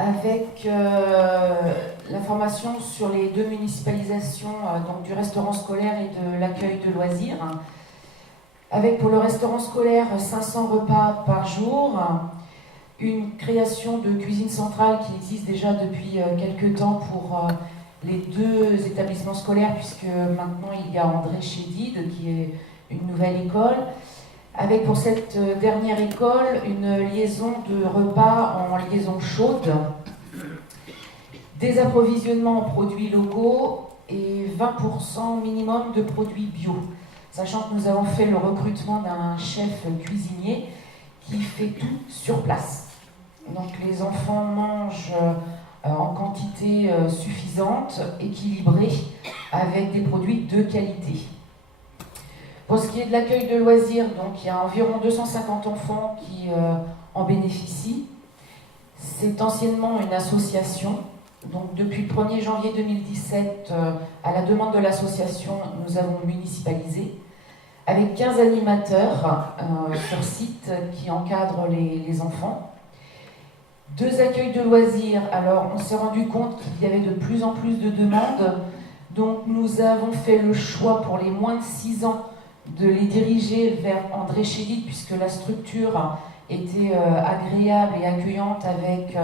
avec la formation sur les 2 municipalisations donc du restaurant scolaire et de l'accueil de loisirs, avec pour le restaurant scolaire 500 repas par jour, une création de cuisine centrale qui existe déjà depuis quelques temps pour les 2 établissements scolaires, puisque maintenant il y a André Chédid qui est une nouvelle école, avec pour cette dernière école une liaison de repas en liaison chaude, des approvisionnements en produits locaux et 20% minimum de produits bio. Sachant que nous avons fait le recrutement d'un chef cuisinier qui fait tout sur place. Donc les enfants mangent en quantité suffisante, équilibrée, avec des produits de qualité. Pour ce qui est de l'accueil de loisirs, donc il y a environ 250 enfants qui en bénéficient. C'est anciennement une association. Donc depuis le 1er janvier 2017, à la demande de l'association, nous avons municipalisé, avec 15 animateurs sur site qui encadrent les enfants. 2 accueils de loisirs. Alors on s'est rendu compte qu'il y avait de plus en plus de demandes. Donc nous avons fait le choix pour les moins de 6 ans de les diriger vers André Chédid, puisque la structure était agréable et accueillante avec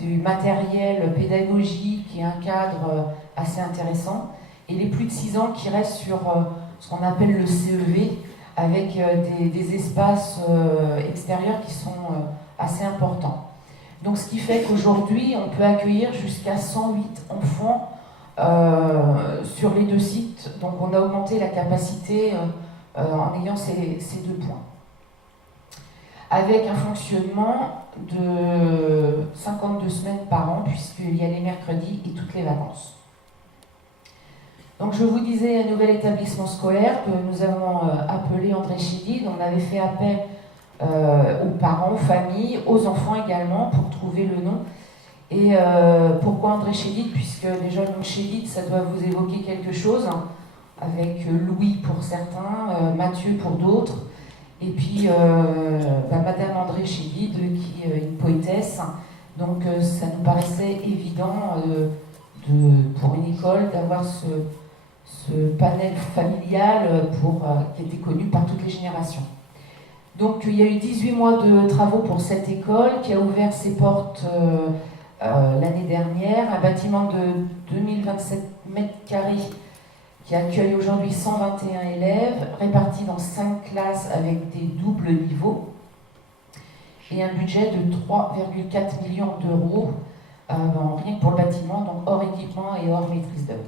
du matériel pédagogique et un cadre assez intéressant. Et les plus de 6 ans qui restent sur ce qu'on appelle le CEV, avec des espaces extérieurs qui sont assez importants. Donc ce qui fait qu'aujourd'hui, on peut accueillir jusqu'à 108 enfants sur les 2 sites. Donc on a augmenté la capacité en ayant ces 2 points. Avec un fonctionnement de 52 semaines par an, puisqu'il y a les mercredis et toutes les vacances. Donc je vous disais, un nouvel établissement scolaire que nous avons appelé André Chédid. On avait fait appel aux parents, aux familles, aux enfants également, pour trouver le nom. Et pourquoi André Chédid? Puisque déjà le nom Chédid, ça doit vous évoquer quelque chose, hein, avec Louis pour certains, Mathieu pour d'autres, et puis Madame André Chédid, qui est une poétesse. Donc ça nous paraissait évident pour une école d'avoir ce panel familial qui était connu par toutes les générations. Donc il y a eu 18 mois de travaux pour cette école qui a ouvert ses portes l'année dernière, un bâtiment de 2027 mètres carrés qui accueille aujourd'hui 121 élèves, répartis dans 5 classes avec des doubles niveaux, et un budget de 3,4 millions d'euros, rien que pour le bâtiment, donc hors équipement et hors maîtrise d'œuvre.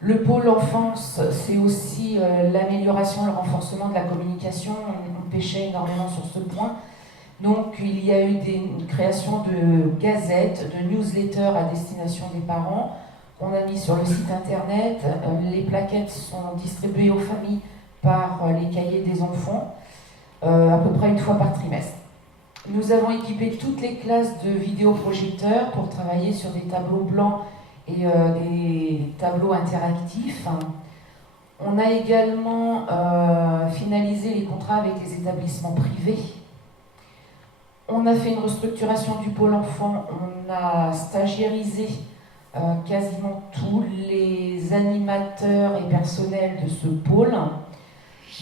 Le pôle enfance, c'est aussi l'amélioration, le renforcement de la communication. On pêchait énormément sur ce point. Donc il y a eu une création de gazettes, de newsletters à destination des parents. On a mis sur le site internet, les plaquettes sont distribuées aux familles par les cahiers des enfants, à peu près une fois par trimestre. Nous avons équipé toutes les classes de vidéoprojecteurs pour travailler sur des tableaux blancs et des tableaux interactifs. On a également finalisé les contrats avec les établissements privés. On a fait une restructuration du pôle enfant, on a stagiairisé quasiment tous les animateurs et personnels de ce pôle,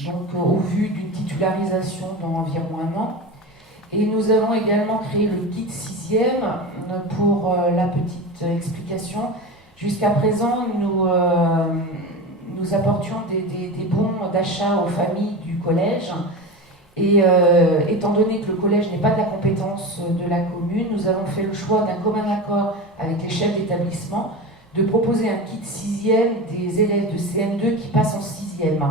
donc au vu d'une titularisation dans environ 1 an. Et nous avons également créé le kit 6e pour la petite explication. Jusqu'à présent, nous apportions des bons d'achat aux familles du collège. Et étant donné que le collège n'est pas de la compétence de la commune, nous avons fait le choix d'un commun accord avec les chefs d'établissement de proposer un kit 6e des élèves de CM2 qui passent en 6e.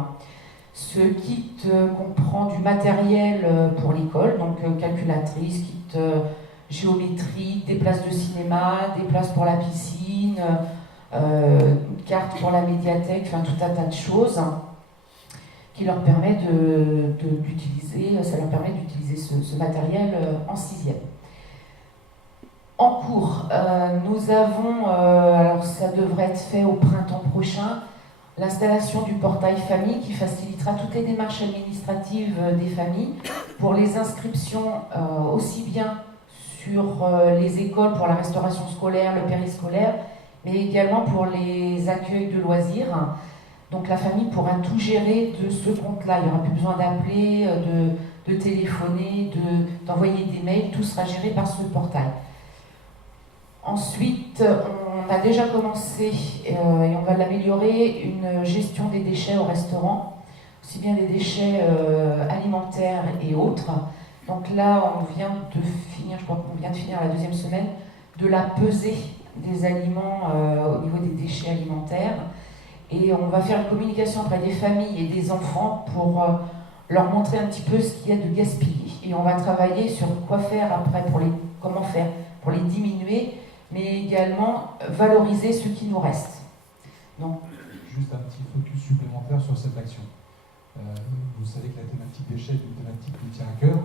Ce kit comprend du matériel pour l'école, donc calculatrice, kit géométrique, des places de cinéma, des places pour la piscine, carte pour la médiathèque, enfin tout un tas de choses qui leur permet d'utiliser ce matériel en 6e. En cours, nous avons, alors ça devrait être fait au printemps prochain, l'installation du portail famille qui facilitera toutes les démarches administratives des familles pour les inscriptions aussi bien sur les écoles pour la restauration scolaire, le périscolaire, mais également pour les accueils de loisirs. Donc la famille pourra tout gérer de ce compte-là. Il n'y aura plus besoin d'appeler, de téléphoner, d'envoyer des mails, tout sera géré par ce portail. Ensuite, on a déjà commencé, et on va l'améliorer, une gestion des déchets au restaurant, aussi bien des déchets alimentaires et autres. Donc là, on vient de finir, je crois qu'on vient de finir la deuxième semaine, de la pesée des aliments au niveau des déchets alimentaires. Et on va faire une communication auprès des familles et des enfants pour leur montrer un petit peu ce qu'il y a de gaspillé. Et on va travailler sur quoi faire après, comment faire pour les diminuer, mais également valoriser ce qui nous reste. Donc, juste un petit focus supplémentaire sur cette action. Vous savez que la thématique déchets est une thématique qui tient à cœur.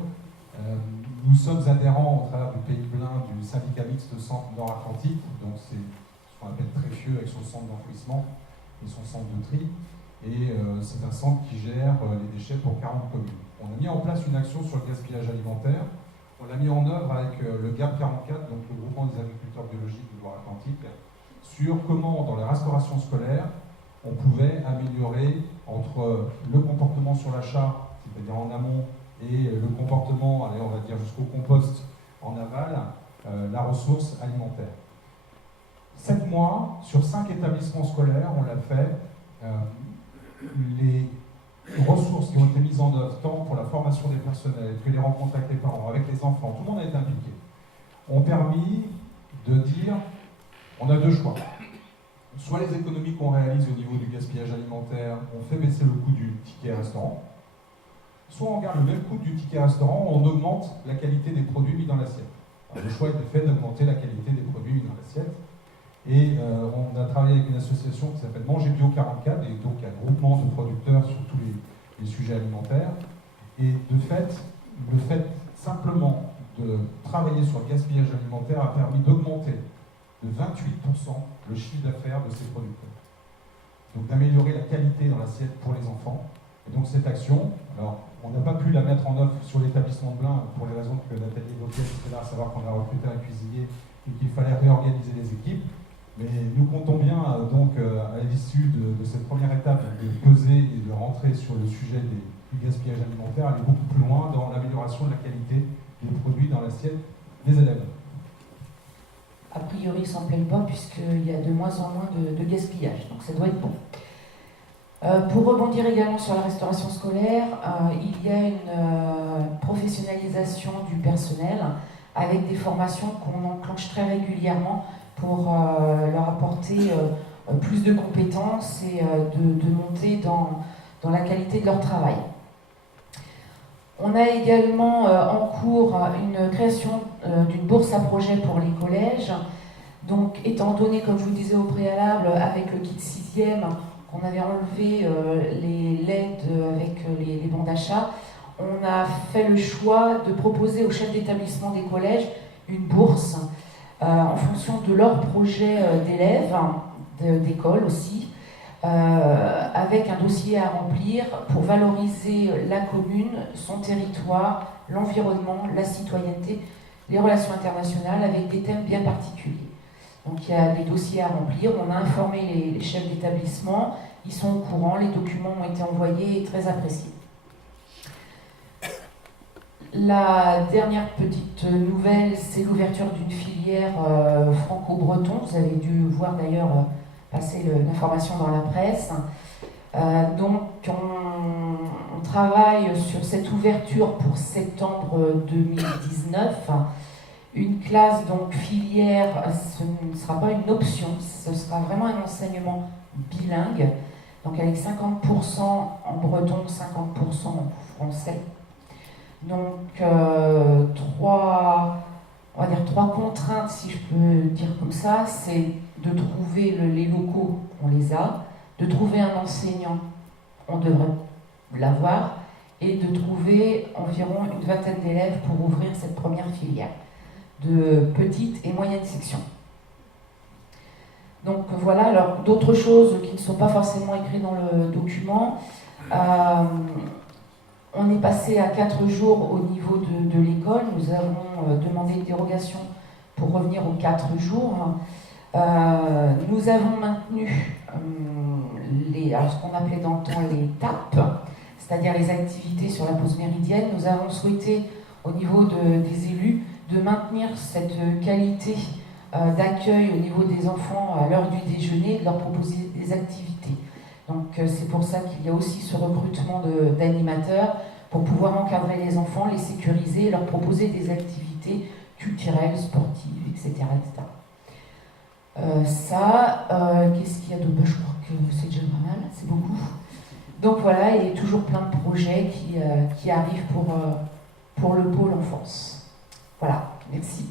Nous sommes adhérents au travers du Pays de Blain du syndicat mixte Centre Nord-Atlantique, donc c'est ce qu'on appelle Tréfieux avec son centre d'enfouissement et son centre de tri, et c'est un centre qui gère les déchets pour 40 communes. On a mis en place une action sur le gaspillage alimentaire. On l'a mis en œuvre avec le GAP 44, donc le groupement des agriculteurs biologiques de Loire-Atlantique, sur comment, dans la restauration scolaire, on pouvait améliorer entre le comportement sur l'achat, c'est-à-dire en amont, et le comportement, allez, on va dire jusqu'au compost en aval, la ressource alimentaire. 7 mois, sur 5 établissements scolaires, on l'a fait. Les ressources qui ont été mises en œuvre, tant pour la formation des personnels que les rencontres avec les parents, avec les enfants, tout le monde a été impliqué, ont permis de dire, on a 2 choix. Soit les économies qu'on réalise au niveau du gaspillage alimentaire, on fait baisser le coût du ticket restaurant, soit on garde le même coût du ticket restaurant, on augmente la qualité des produits mis dans l'assiette. Le choix était fait d'augmenter la qualité des produits mis dans l'assiette. Et on a travaillé avec une association qui s'appelle Manger Bio 44, et donc un groupement de producteurs sur tous les sujets alimentaires. Et de fait, le fait simplement de travailler sur le gaspillage alimentaire a permis d'augmenter de 28% le chiffre d'affaires de ces producteurs. Donc d'améliorer la qualité dans l'assiette pour les enfants. Et donc cette action, alors on n'a pas pu la mettre en œuvre sur l'établissement de Blain pour les raisons que Nathalie évoquait, c'était là, à savoir qu'on a recruté un cuisinier et qu'il fallait réorganiser les équipes. Mais nous comptons bien, donc, à l'issue de cette première étape, de peser et de rentrer sur le sujet du gaspillage alimentaire, aller beaucoup plus loin dans l'amélioration de la qualité des produits dans l'assiette des élèves. A priori, ils s'en plaignent pas, puisqu'il y a de moins en moins de gaspillage, donc ça doit être bon. Pour rebondir également sur la restauration scolaire, il y a une professionnalisation du personnel avec des formations qu'on enclenche très régulièrement pour leur apporter plus de compétences et de monter dans la qualité de leur travail. On a également en cours une création d'une bourse à projet pour les collèges. Donc, étant donné, comme je vous disais au préalable, avec le kit 6e, qu'on avait enlevé les LED avec les bons d'achat, on a fait le choix de proposer aux chefs d'établissement des collèges une bourse en fonction de leur projet d'élèves, d'école aussi, avec un dossier à remplir pour valoriser la commune, son territoire, l'environnement, la citoyenneté, les relations internationales, avec des thèmes bien particuliers. Donc il y a des dossiers à remplir, on a informé les chefs d'établissement, ils sont au courant, les documents ont été envoyés et très appréciés. La dernière petite nouvelle, c'est l'ouverture d'une filière franco-breton. Vous avez dû voir d'ailleurs passer l'information dans la presse. Donc on travaille sur cette ouverture pour septembre 2019. Une classe, donc filière, ce ne sera pas une option, ce sera vraiment un enseignement bilingue, donc avec 50% en breton, 50% en français. Donc on va dire trois contraintes, si je peux dire comme ça, c'est de trouver les locaux, on les a, de trouver un enseignant, on devrait l'avoir, et de trouver environ une vingtaine d'élèves pour ouvrir cette première filière de petite et moyenne section. Donc voilà, alors d'autres choses qui ne sont pas forcément écrites dans le document. On est passé à 4 jours au niveau de l'école. Nous avons demandé une dérogation pour revenir aux 4 jours. Nous avons maintenu ce qu'on appelait dans le temps les TAP, c'est-à-dire les activités sur la pause méridienne. Nous avons souhaité, au niveau des élus, de maintenir cette qualité d'accueil au niveau des enfants à l'heure du déjeuner, de leur proposer des activités. Donc c'est pour ça qu'il y a aussi ce recrutement d'animateurs pour pouvoir encadrer les enfants, les sécuriser, leur proposer des activités culturelles, sportives, etc. etc. Qu'est-ce qu'il y a d'autre? Je crois que c'est déjà pas mal, c'est beaucoup. Donc voilà, il y a toujours plein de projets qui arrivent pour le pôle enfance. Voilà, merci.